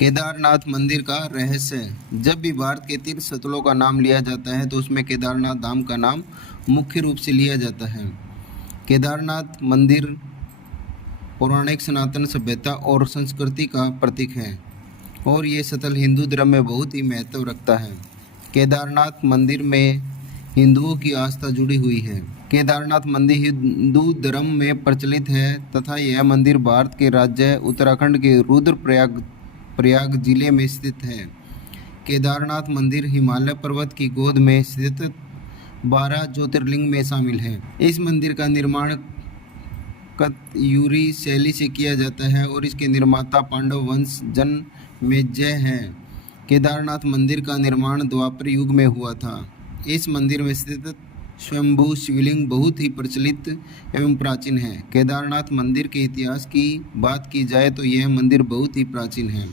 केदारनाथ मंदिर का रहस्य। जब भी भारत के तीर्थ स्थलों का नाम लिया जाता है तो उसमें केदारनाथ धाम का नाम मुख्य रूप से लिया जाता है। केदारनाथ मंदिर पौराणिक सनातन सभ्यता और संस्कृति का प्रतीक है और ये स्थल हिंदू धर्म में बहुत ही महत्व रखता है। केदारनाथ मंदिर में हिंदुओं की आस्था जुड़ी हुई है। केदारनाथ मंदिर हिंदू धर्म में प्रचलित है तथा यह मंदिर भारत के राज्य उत्तराखंड के रुद्रप्रयाग जिले में स्थित है। केदारनाथ मंदिर हिमालय पर्वत की गोद में स्थित 12 ज्योतिर्लिंग में शामिल है। इस मंदिर का निर्माण कत्यूरी शैली से किया जाता है और इसके निर्माता पांडव वंश जनमेजय हैं। केदारनाथ मंदिर का निर्माण द्वापर युग में हुआ था। इस मंदिर में स्थित स्वयंभू शिवलिंग बहुत ही प्रचलित एवं प्राचीन है। केदारनाथ मंदिर के इतिहास की बात की जाए तो यह मंदिर बहुत ही प्राचीन है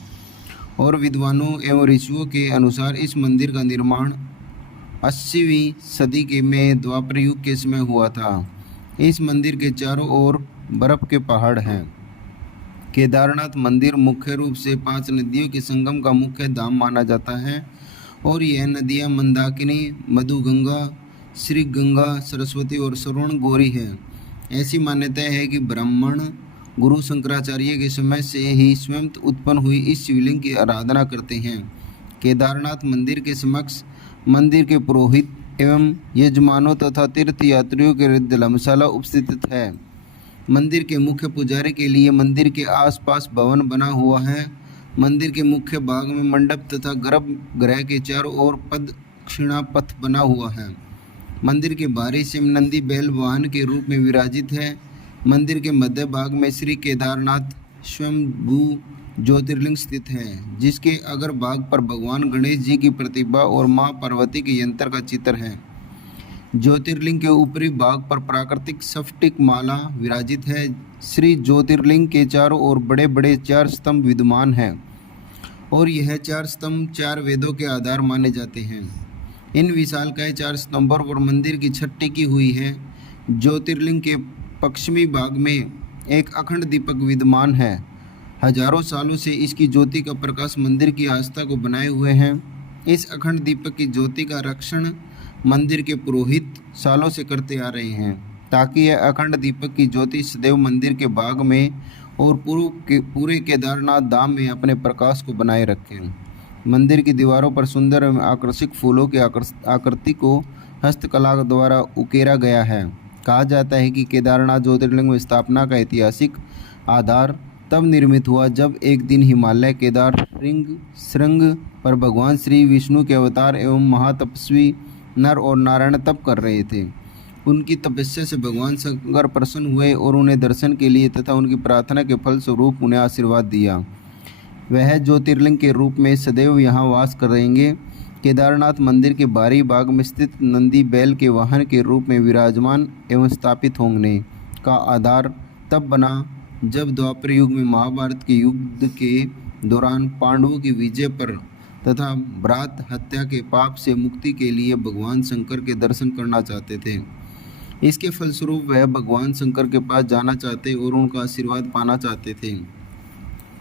और विद्वानों एवं ऋषियों के अनुसार इस मंदिर का निर्माण 80वीं सदी के में द्वापर युग के समय हुआ था। इस मंदिर के चारों ओर बर्फ के पहाड़ हैं। केदारनाथ मंदिर मुख्य रूप से 5 नदियों के संगम का मुख्य धाम माना जाता है और यह नदियां मंदाकिनी, मधुगंगा, श्री गंगा, सरस्वती और श्रवण गौरी है। ऐसी मान्यता है कि ब्राह्मण गुरु शंकराचार्य के समय से ही स्वयं उत्पन्न हुई इस शिवलिंग की आराधना करते हैं। केदारनाथ मंदिर के समक्ष मंदिर के पुरोहित एवं यजमानों तथा तीर्थ यात्रियों के धर्मशाला उपस्थित है। मंदिर के मुख्य पुजारी के लिए मंदिर के आसपास भवन बना हुआ है। मंदिर के मुख्य भाग में मंडप तथा गर्भगृह के चारों ओर प्रदक्षिणा पथ बना हुआ है। मंदिर के बाहरी शिव नंदी बैल वाहन के रूप में विराजित है। मंदिर के मध्य भाग में श्री केदारनाथ स्वयंभू ज्योतिर्लिंग स्थित है, जिसके अग्र भाग पर भगवान गणेश जी की प्रतिभा और मां पार्वती के यंत्र का चित्र है। ज्योतिर्लिंग के ऊपरी भाग पर प्राकृतिक स्फटिक माला विराजित है। श्री ज्योतिर्लिंग के चारों ओर बड़े बड़े 4 स्तंभ विद्यमान हैं और यह 4 स्तंभ 4 वेदों के आधार माने जाते हैं। इन विशालकाय 4 स्तंभों पर मंदिर की छत टिकी हुई है। ज्योतिर्लिंग के पश्चिमी भाग में एक अखंड दीपक विद्यमान है। हजारों सालों से इसकी ज्योति का प्रकाश मंदिर की आस्था को बनाए हुए हैं। इस अखंड दीपक की ज्योति का रक्षण मंदिर के पुरोहित सालों से करते आ रहे हैं ताकि यह अखंड दीपक की ज्योति सदैव मंदिर के भाग में और पूरे केदारनाथ धाम में अपने प्रकाश को बनाए रखें। मंदिर की दीवारों पर सुंदर एवं आकर्षक फूलों की आकृति को हस्तकला द्वारा उकेरा गया है। कहा जाता है कि केदारनाथ ज्योतिर्लिंग में स्थापना का ऐतिहासिक आधार तब निर्मित हुआ जब एक दिन हिमालय केदार श्रृंग पर भगवान श्री विष्णु के अवतार एवं महातपस्वी नर और नारायण तप कर रहे थे। उनकी तपस्या से भगवान शंकर प्रसन्न हुए और उन्हें दर्शन के लिए तथा उनकी प्रार्थना के फल स्वरूप उन्हें आशीर्वाद दिया। वह ज्योतिर्लिंग के रूप में सदैव यहाँ वास करेंगे। केदारनाथ मंदिर के बाहरी भाग में स्थित नंदी बैल के वाहन के रूप में विराजमान एवं स्थापित होने का आधार तब बना जब द्वापर युग में महाभारत के युद्ध के दौरान पांडवों की विजय पर तथा भ्रात हत्या के पाप से मुक्ति के लिए भगवान शंकर के दर्शन करना चाहते थे। इसके फलस्वरूप वह भगवान शंकर के पास जाना चाहते और उनका आशीर्वाद पाना चाहते थे,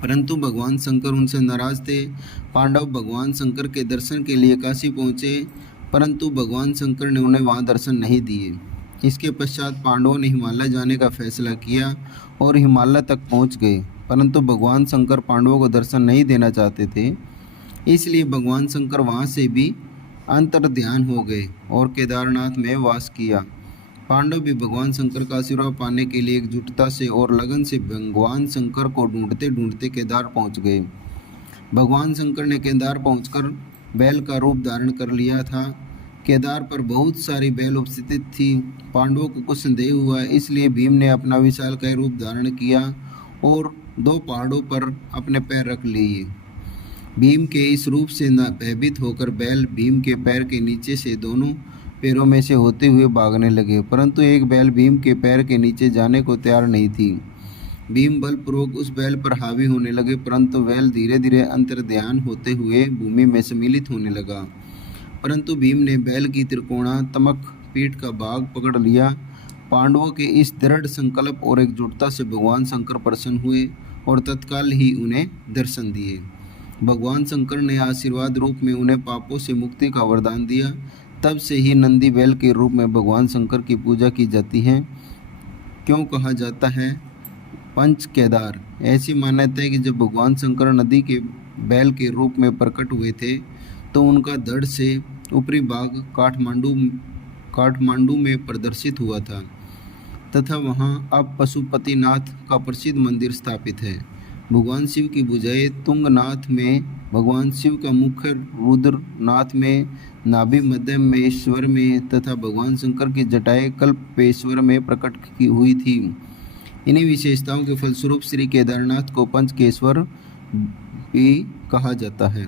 परंतु भगवान शंकर उनसे नाराज थे। पांडव भगवान शंकर के दर्शन के लिए काशी पहुँचे, परंतु भगवान शंकर ने उन्हें वहां दर्शन नहीं दिए। इसके पश्चात पांडवों ने हिमालय जाने का फैसला किया और हिमालय तक पहुंच गए, परंतु भगवान शंकर पांडवों को दर्शन नहीं देना चाहते थे। इसलिए भगवान शंकर वहां से भी अंतर्ध्यान हो गए और केदारनाथ में वास किया। पांडव भी भगवान शंकर का आशीर्वाद पाने के लिए एकजुटता से और लगन से भगवान शंकर को ढूंढते ढूंढते केदार पहुंच गए। भगवान शंकर ने केदार पहुंचकर बैल का रूप धारण कर लिया था। केदार पर बहुत सारी बैल उपस्थित थी। पांडवों को कुछ संदेह हुआ, इसलिए भीम ने अपना विशालकाय रूप धारण किया और 2 पहाड़ों पर अपने पैर रख लिए। भीम के इस रूप से भयभीत होकर बैल भीम के पैर के नीचे से दोनों पैरों में से होते हुए भागने लगे, परंतु एक बैल भीम के पैर के नीचे जाने को तैयार नहीं थी। भीम बलपूर्वक उस बैल पर हावी होने लगे, परंतु बैल धीरे धीरे अंतर्ध्यान होते हुए भूमि में सम्मिलित होने लगा। परंतु भीम ने बैल की त्रिकोणात्मक पीठ का भाग पकड़ लिया। पांडवों के इस दृढ़ संकल्प और एकजुटता से भगवान शंकर प्रसन्न हुए और तत्काल ही उन्हें दर्शन दिए। भगवान शंकर ने आशीर्वाद रूप में उन्हें पापों से मुक्ति का वरदान दिया। तब से ही नंदी बैल के रूप में भगवान शंकर की पूजा की जाती है। क्यों कहा जाता है पंच केदार? ऐसी मान्यता है कि जब भगवान शंकर नदी के बैल के रूप में प्रकट हुए थे तो उनका धड़ से ऊपरी भाग काठमांडू में प्रदर्शित हुआ था तथा वहां अब पशुपतिनाथ का प्रसिद्ध मंदिर स्थापित है। भगवान शिव की भुजाएं तुंगनाथ में, भगवान शिव का मुख रुद्रनाथ में, नाभि मध्यमेश्वर में तथा भगवान शंकर की जटाएं कल्पेश्वर में प्रकट की हुई थी। इन्हीं विशेषताओं के फलस्वरूप श्री केदारनाथ को पंचकेश्वर भी कहा जाता है।